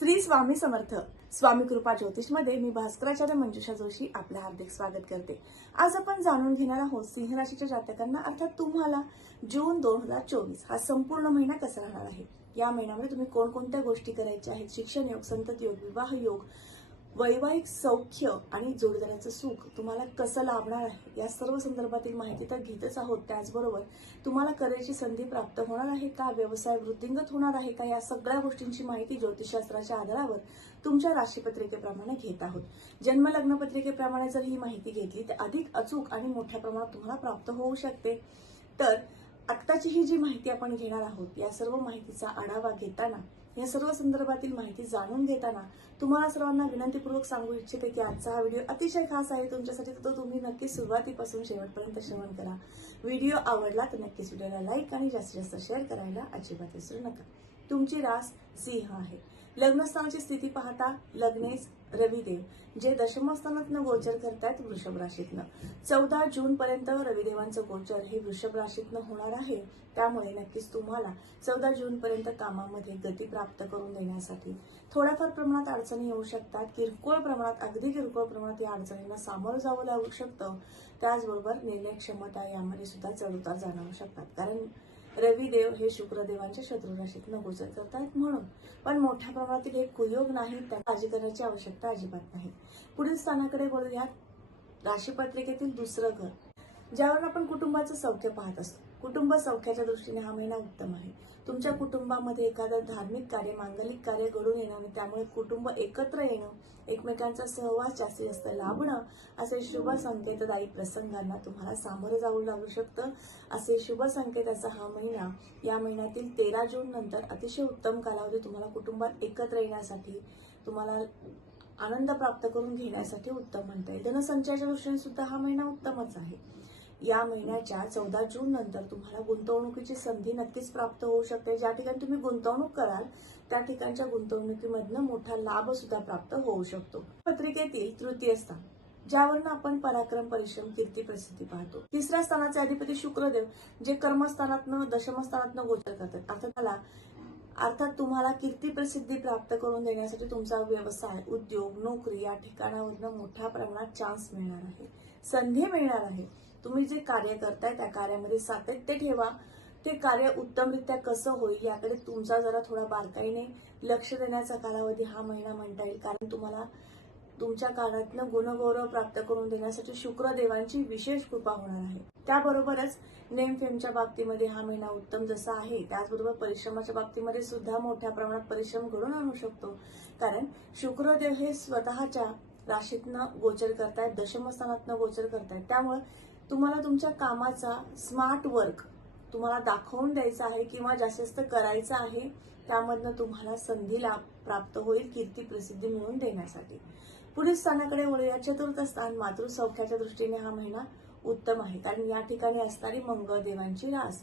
श्री स्वामी समर्थ. स्वामी कृपा ज्योतिषमध्ये मी भास्कराचार्य मंजुषा जोशी आपलं हार्दिक स्वागत करते. आज आपण जाणून घेणार आहोत सिंह राशीच्या जातकांना अर्थात तुम्हाला जून दोन हजार चोवीस हा संपूर्ण महिना कसा राहणार आहे? या महिन्यामध्ये तुम्ही कोणकोणत्या गोष्टी करायच्या आहेत? शिक्षण योग संतत योग विवाह योग वैवाहिक सौख्य आणि जोडीदाराचं सुख तुम्हाला कसं लाभणार आहे? या सर्व संदर्भातील माहिती तर घेतच आहोत. त्याचबरोबर तुम्हाला करिअरची संधी प्राप्त होणार आहे का? व्यवसाय वृद्धिंगत होणार आहे का? या सगळ्या गोष्टींची माहिती ज्योतिषशास्त्राच्या आधारावर तुमच्या राशीपत्रिकेप्रमाणे घेत आहोत. जन्म लग्न पत्रिकेप्रमाणे जर ही माहिती घेतली तर अधिक अचूक आणि मोठ्या प्रमाणात तुम्हाला प्राप्त होऊ शकते. तर आत्ताची ही जी माहिती आपण घेणार आहोत या सर्व माहितीचा आढावा घेताना या सर्व संदर्भातील माहिती जाणून घेताना तुम्हाला सर्वांना विनंतीपूर्वक सांगू इच्छिते की आजचा हा व्हिडिओ अतिशय खास आहे. तुमच्यासाठी तर तो तुम्ही नक्की सुरुवातीपासून शेवटपर्यंत श्रवण करा. व्हिडिओ आवडला तर नक्कीच व्हिडिओला लाईक आणि जास्तीत जास्त शेअर करायला अजिबात विसरू नका. तुमची रास सिंह आहे. लग्नस्थानाची स्थिती पाहता लग्नेश रविदेव जे दशमस्थानातनं गोचर करतायत वृषभ राशीतनं. चौदा जून पर्यंत रविदेवांचं गोचर हे वृषभ राशीतनं होणार आहे. त्यामुळे नक्कीच तुम्हाला चौदा जून पर्यंत कामामध्ये गती प्राप्त करून देण्यासाठी थोड्याफार प्रमाणात अडचणी येऊ शकतात. किरकोळ प्रमाणात अगदी किरकोळ प्रमाणात या अडचणींना सामोरं जावं लागू शकतं. त्याचबरोबर निर्णय क्षमता यामध्ये सुद्धा चढउतार जाणवू शकतात. कारण रविदेव हे शुक्रदेवांच्या शत्रू राशीतनं गोचर करतायत म्हणून. पण मोठ्या प्रमाणातील एक कुयोग नाही त्या काळजी करण्याची आवश्यकता अजिबात नाही. पुढील स्थानाकडे बोलूया राशीपत्रिकेतील दुसरं घर ज्यावर आपण कुटुंबाचं सौख्य पाहत असतो. कुटुंब सौख्याच्या दृष्टीने हा महिना उत्तम आहे. तुमच्या कुटुंबामध्ये एखादं धार्मिक कार्य मांगलिक कार्य घडून येणं आणि त्यामुळे कुटुंब एकत्र येणं एकमेकांचा सहवास जास्तीत जास्त लाभणं असे शुभ संकेतदायी प्रसंगांना तुम्हाला सामोरं जाऊ लागू शकतं. असे शुभ संकेताचा हा महिना या महिन्यातील तेरा जून नंतर अतिशय उत्तम कालावधी तुम्हाला कुटुंबात एकत्र येण्यासाठी तुम्हाला आनंद प्राप्त करून घेण्यासाठी उत्तम म्हणता येईल. धनसंचयाच्या दृष्टीने सुद्धा हा महिना उत्तमच आहे. या महिन्याच्या चौदा जून नंतर तुम्हाला गुंतवणुकीची संधी नक्कीच प्राप्त होऊ शकते. ज्या ठिकाणी तुम्ही गुंतवणूक कराल त्या ठिकाणच्या गुंतवणुकीमधनं मोठा लाभ सुद्धा प्राप्त होऊ शकतो. पत्रिकेतील तृतीय स्थान. ज्यावरून आपण पराक्रम परिश्रम कीर्ती प्रसिद्धी पाहतो. तिसऱ्या स्थानाचे अधिपती शुक्रदेव जे कर्मस्थानातनं दशमस्थानातनं गोचर करतात. आता त्याला अर्थात तुम्हाला कीर्ती प्रसिद्धी प्राप्त करून देण्यासाठी तुमचा व्यवसाय उद्योग नोकरी या ठिकाणावरनं मोठ्या प्रमाणात चान्स मिळणार आहे. संधी मिळणार आहे. तुम्ही जे कार्य करताय त्या कार्यामध्ये सातत्य ठेवा. ते कार्य उत्तमरित्या कसं होईल याकडे तुमचा जरा थोडा बारकाईने लक्ष देण्याचा कालावधी हा महिना म्हणता येईल. कारण तुम्हाला तुमच्या काळातनं गुणगौरव प्राप्त करून देण्यासाठी शुक्रदेवांची विशेष कृपा होणार आहे. त्याबरोबरच नेमफेमच्या बाबतीमध्ये हा महिना उत्तम जसा आहे त्याचबरोबर परिश्रमाच्या बाबतीमध्ये सुद्धा मोठ्या प्रमाणात परिश्रम घडून आणू शकतो. कारण शुक्रदेव हे स्वतःच्या राशीतनं गोचर करतायत दशमस्थानातनं गोचर करतायत. त्यामुळे तुम्हाला तुमच्या कामाचा स्मार्ट वर्क तुम्हाला दाखवून द्यायचा आहे किंवा जास्तीत जास्त करायचं आहे त्यामधनं तुम्हाला संधी लाभ प्राप्त होईल कीर्ती प्रसिद्धी मिळवून देण्यासाठी. पुढील स्थानाकडे वळूया. चतुर्थ स्थान मातृसौख्याच्या दृष्टीने हा महिना उत्तम आहे. कारण या ठिकाणी असणारी मंगळदेवांची रास.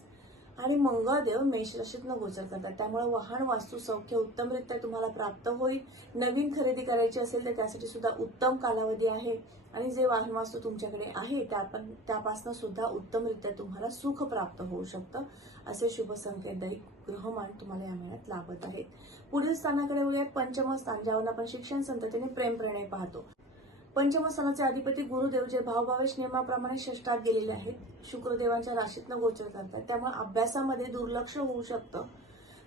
आणि मंगळदेव मेष राशीतनं गोचर करतात. त्यामुळे वाहन वास्तू सौख्य उत्तमरित्या तुम्हाला प्राप्त होईल. नवीन खरेदी करायची असेल तर त्यासाठी सुद्धा उत्तम कालावधी आहे. आणि जे वाहन वास्तू तुमच्याकडे आहे त्या पण त्यापासून सुद्धा उत्तमरित्या तुम्हाला सुख प्राप्त होऊ शकतं. असे शुभ संकेतदायी ग्रहमान तुम्हाला या महिन्यात लाभत आहेत. पुढील स्थानाकडे वळूयात. पंचम स्थान ज्यावर आपण शिक्षण संततीने प्रेम प्रणय पाहतो. पंचम अधिपती गुरुदेव जे भावभावेश नियमाप्रमाणे षष्टात गेलेले आहेत शुक्रदेवांच्या राशीतनं गोचर करतात. त्यामुळे अभ्यासामध्ये दुर्लक्ष होऊ शकतं.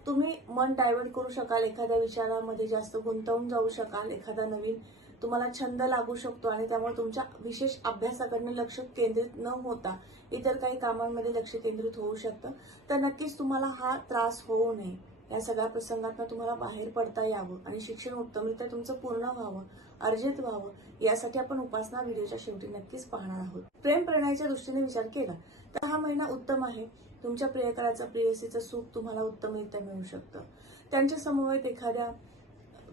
तुम्ही मन डायव्हर्ट करू शकाल एखाद्या विचारामध्ये जास्त गुंतवून जाऊ शकाल एखादा नवीन तुम्हाला छंद लागू शकतो आणि त्यामुळे तुमच्या विशेष अभ्यासाकडनं लक्ष केंद्रित न होता इतर काही कामांमध्ये लक्ष केंद्रित होऊ शकतं. तर नक्कीच तुम्हाला हा त्रास होऊ नये. या सगळ्या प्रसंगातनं तुम्हाला बाहेर पडता यावं आणि शिक्षण उत्तमरित्या तुमचं पूर्ण व्हावं अर्जित व्हावं. यासाठी आपण उपासना व्हिडिओच्या शेवटी नक्कीच पाहणार आहोत. प्रेम प्रणयाच्या दृष्टीने विचार केला तर हा महिना उत्तम आहे. तुमच्या प्रियकराचं प्रेयसीचं सुख तुम्हाला उत्तमरित्या मिळू शकतं. त्यांच्या समवेत एखाद्या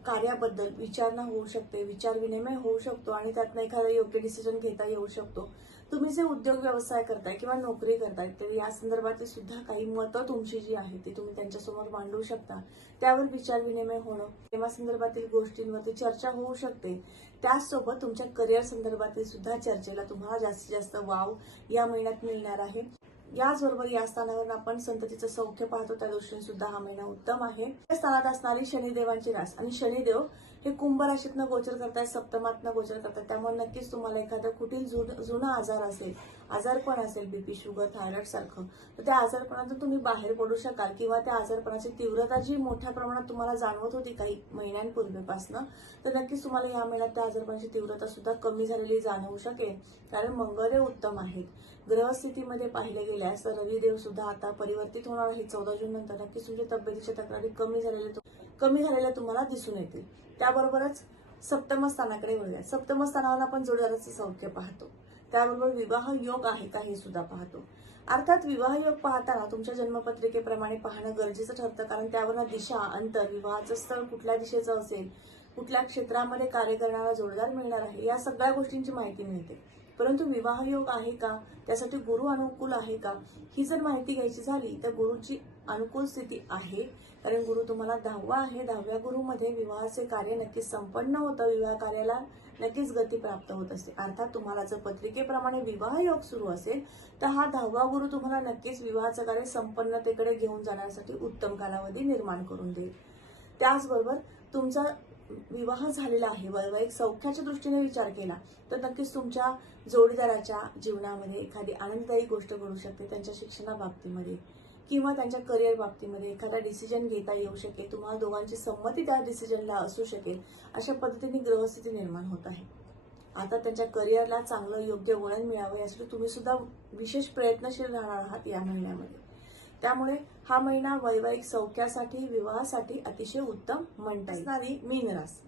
कार्याबद्दल विचारणा होऊ शकते विचार विनिमय होऊ शकतो आणि त्यातनं एखादा योग्य डिसिजन घेता येऊ शकतो. तुम्ही जे उद्योग व्यवसाय करताय किंवा नोकरी करताय तर या संदर्भातली सुद्धा काही मतं तुमची जी आहेत ती तुम्ही त्यांच्यासमोर मांडू शकता. त्यावर विचार विनिमय होणं प्रेमा संदर्भातील गोष्टींवरती चर्चा होऊ शकते. त्याचसोबत तुमच्या करिअर संदर्भातील सुद्धा चर्चेला तुम्हाला जास्तीत जास्त वाव या महिन्यात मिळणार आहे. याचबरोबर या स्थानावर आपण संततीचं सौख्य पाहतो त्या दृष्टीने सुद्धा हा महिना उत्तम आहे. या स्थानात असणारी शनिदेवांची रास आणि शनिदेव हे कुंभ राशीतनं गोचर करतात सप्तमातनं गोचर करतात त्यामुळे नक्कीच तुम्हाला एखादं कुठील जुनं जुना आजार असेल आजारपण असेल बीपी शुगर थायरॉइड सारखं तर त्या आजारपणातून तुम्ही बाहेर पडू शकाल किंवा त्या आजारपणाची तीव्रता जी मोठ्या प्रमाणात तुम्हाला जाणवत होती काही महिन्यांपूर्वीपासनं तर नक्कीच तुम्हाला या महिन्यात त्या आजारपणाची तीव्रता सुद्धा कमी झालेली जाणवू शकेल कारण मंगळदेव उत्तम आहेत. ग्रहस्थितीमध्ये पाहिले गेल्यास तर रविदेव सुद्धा आता परिवर्तित होणार आहे चौदा जून नंतर नक्कीच तुमच्या तब्येतीच्या तक्रारी कमी झालेल्या कमी झालेल्या तुम्हाला दिसून येतील. त्याबरोबरच सप्तमस्थानाकडे वळूया. सप्तमस्थानावर आपण जोडदाराचं सौख्य पाहतो. त्याबरोबर विवाह योग आहे का हे सुद्धा पाहतो. अर्थात विवाह योग पाहताना तुमच्या जन्मपत्रिकेप्रमाणे पाहणं गरजेचं ठरतं कारण त्यावर दिशा अंतर विवाहाचं स्थळ कुठल्या दिशेचं असेल कुठल्या क्षेत्रामध्ये कार्य करणारा जोडदार मिळणार आहे या सगळ्या गोष्टींची माहिती मिळते. परंतु विवाह योग आहे का? त्यासाठी गुरु अनुकूल आहे का? ही जर माहिती घ्यायची झाली तर गुरुची अनुकूल स्थिती आहे. कारण गुरु तुम्हाला दहावा आहे. दहाव्या गुरुमध्ये विवाहाचे कार्य नक्कीच संपन्न होतं. विवाह कार्याला नक्कीच गती प्राप्त होत असते. अर्थात तुम्हाला जर पत्रिकेप्रमाणे विवाह योग सुरू असेल तर हा दहावा गुरु तुम्हाला नक्कीच विवाहाचं कार्य संपन्नतेकडे घेऊन जाण्यासाठी उत्तम कालावधी निर्माण करून देईल. त्याचबरोबर तुमचा विवाह झालेला आहे. वैवाहिक सौख्याच्या दृष्टीने विचार केला तर नक्कीच तुमच्या जोडीदाराच्या जीवनामध्ये एखादी आनंददायी गोष्ट घडू शकते त्यांच्या शिक्षणाबाबतीमध्ये किंवा त्यांच्या करिअर बाबतीमध्ये एखादा डिसिजन घेता येऊ शकेल. तुम्हाला दोघांची संमती त्या डिसिजनला असू शकेल. अशा पद्धतीने ग्रहस्थिती निर्माण होत आहे. आता त्यांच्या करिअरला चांगलं योग्य वळण मिळावं यासाठी तुम्ही सुद्धा विशेष प्रयत्नशील राहणार आहात या महिन्यामध्ये. त्यामुळे हा महिना वैवाहिक सौख्यासाठी विवाहासाठी अतिशय उत्तम म्हणता येईल. मीन रास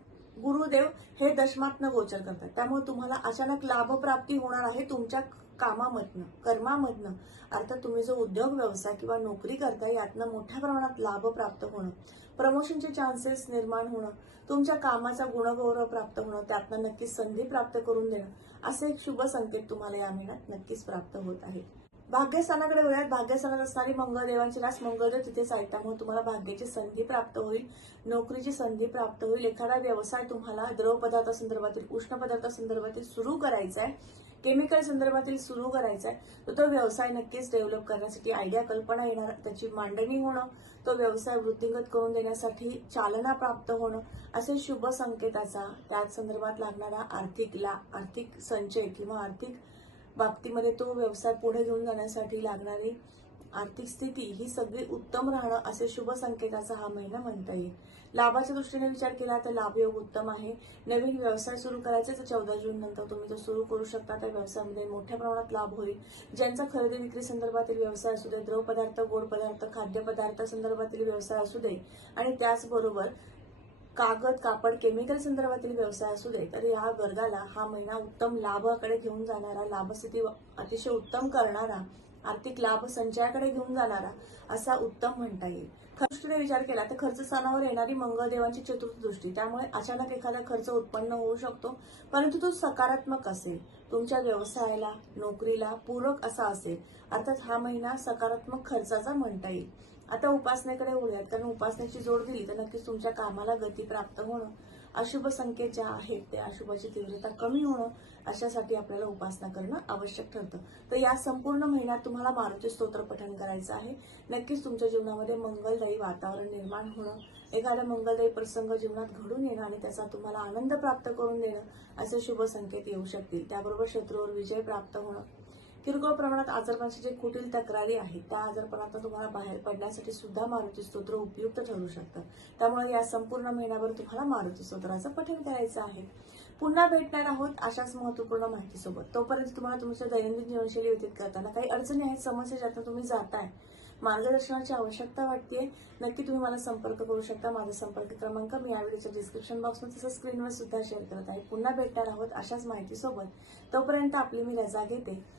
गुरुदेव हे दशमातनं गोचर करतात. त्यामुळे तुम्हाला अचानक लाभप्राप्ती होणार आहे तुमच्या कामामधनं कर्मामधनं. अर्थात तुम्ही जो उद्योग व्यवसाय किंवा नोकरी करताय यातनं मोठ्या प्रमाणात लाभ प्राप्त होणं. प्रमोशनचे चान्सेस निर्माण होणं. तुमच्या कामाचा गुणगौरव प्राप्त होणं. त्यातनं नक्कीच संधी प्राप्त करून देणं. असे एक शुभ संकेत तुम्हाला या महिन्यात नक्कीच प्राप्त होत आहेत. भाग्यस्थानाकडे बघूयात भाग्यस्थानात असणारी मंगळदेवांची रास मंगळदेव तिथे साहित्य म्हणून तुम्हाला भाग्याची संधी प्राप्त होईल नोकरीची संधी प्राप्त होईल. एखादा व्यवसाय तुम्हाला द्रव पदार्थासंदर्भातील उष्ण पदार्थासंदर्भातील सुरू करायचा आहे केमिकल संदर्भातील सुरू करायचा आहे तर तो व्यवसाय नक्कीच डेव्हलप करण्यासाठी आयडिया कल्पना येणार. त्याची मांडणी होणं तो व्यवसाय वृद्धिंगत करून देण्यासाठी चालना प्राप्त होणं असे शुभ संकेताचा त्याच संदर्भात लागणारा आर्थिक ला आर्थिक संचय किंवा आर्थिक बाबतीमध्ये तो व्यवसाय पुढे घेऊन जाण्यासाठी लागणारी आर्थिक स्थिती ही सगळी उत्तम राहणं असे शुभ संकेताचा हा महिना म्हणता येईल. लाभाच्या दृष्टीने विचार केला तर लाभयोग उत्तम आहे. नवीन व्यवसाय सुरू करायचे तर चौदा जून नंतर तुम्ही तो सुरू करू शकता. त्या व्यवसायामध्ये मोठ्या प्रमाणात लाभ होईल. ज्यांचा खरेदी विक्री संदर्भातील व्यवसाय असू दे द्रव पदार्थ गोड पदार्थ खाद्यपदार्थ संदर्भातील व्यवसाय असू दे आणि त्याचबरोबर कागद कापड केमिकल संदर्भातील व्यवसाय असू दे तर या वर्गाला हा महिना उत्तम लाभाकडे घेऊन जाणारा लाभस्थिती अतिशय उत्तम करणारा आर्थिक लाभ संचयाकडे घेऊन जाणारा असा उत्तम म्हणता येईल. खर्चने विचार केला तर खर्च स्थानावर येणारी मंगळदेवांची चतुर्थ दृष्टी त्यामुळे अचानक एखादा खर्च उत्पन्न होऊ शकतो परंतु तो सकारात्मक असेल. तुमच्या व्यवसायाला नोकरीला पूरक असा असेल. अर्थात हा महिना सकारात्मक खर्चाचा म्हणता येईल. आता उपासनेकडे वळूयात. कारण उपासनेची जोड दिली तर नक्कीच तुमच्या कामाला गती प्राप्त होणं अशुभ संकेत ज्या आहेत. त्या अशुभाची तीव्रता कमी होणं अशासाठी आपल्याला उपासना करणं आवश्यक ठरतं. तर या संपूर्ण महिन्यात तुम्हाला मारुती स्तोत्र पठण करायचं आहे. नक्कीच तुमच्या जीवनामध्ये मंगलदायी वातावरण निर्माण होणं एखादा मंगलदायी प्रसंग जीवनात घडून येणं आणि त्याचा तुम्हाला आनंद प्राप्त करून देणं असे शुभ संकेत येऊ शकतील. त्याबरोबर शत्रूवर विजय प्राप्त होणं किरकोळ प्रमाणात आजारपणाची जे कुटील तक्रारी आहेत त्या आजारपणातून तुम्हाला बाहेर पडण्यासाठी सुद्धा मारुती स्तोत्र उपयुक्त ठरू शकतं त्यामुळे या संपूर्ण महिन्याभर तुम्हाला मारुती स्तोत्राचं पठण करायचं आहे. पुन्हा भेटणार आहोत अशाच महत्त्वपूर्ण माहितीसोबत. तोपर्यंत तुम्हाला तुमच्या दैनंदिन जीवनशैली व्यतीत करताना काही अडचणी आहेत समस्या ज्यातून तुम्ही जाताय मार्गदर्शनाची आवश्यकता वाटते नक्की तुम्ही मला संपर्क करू शकता. माझा संपर्क क्रमांक मी या व्हिडिओच्या डिस्क्रिप्शन बॉक्समध्ये तसंच स्क्रीनवर सुद्धा शेअर करत आहे. पुन्हा भेटणार आहोत अशाच माहितीसोबत. तोपर्यंत आपली मी रजा घेते.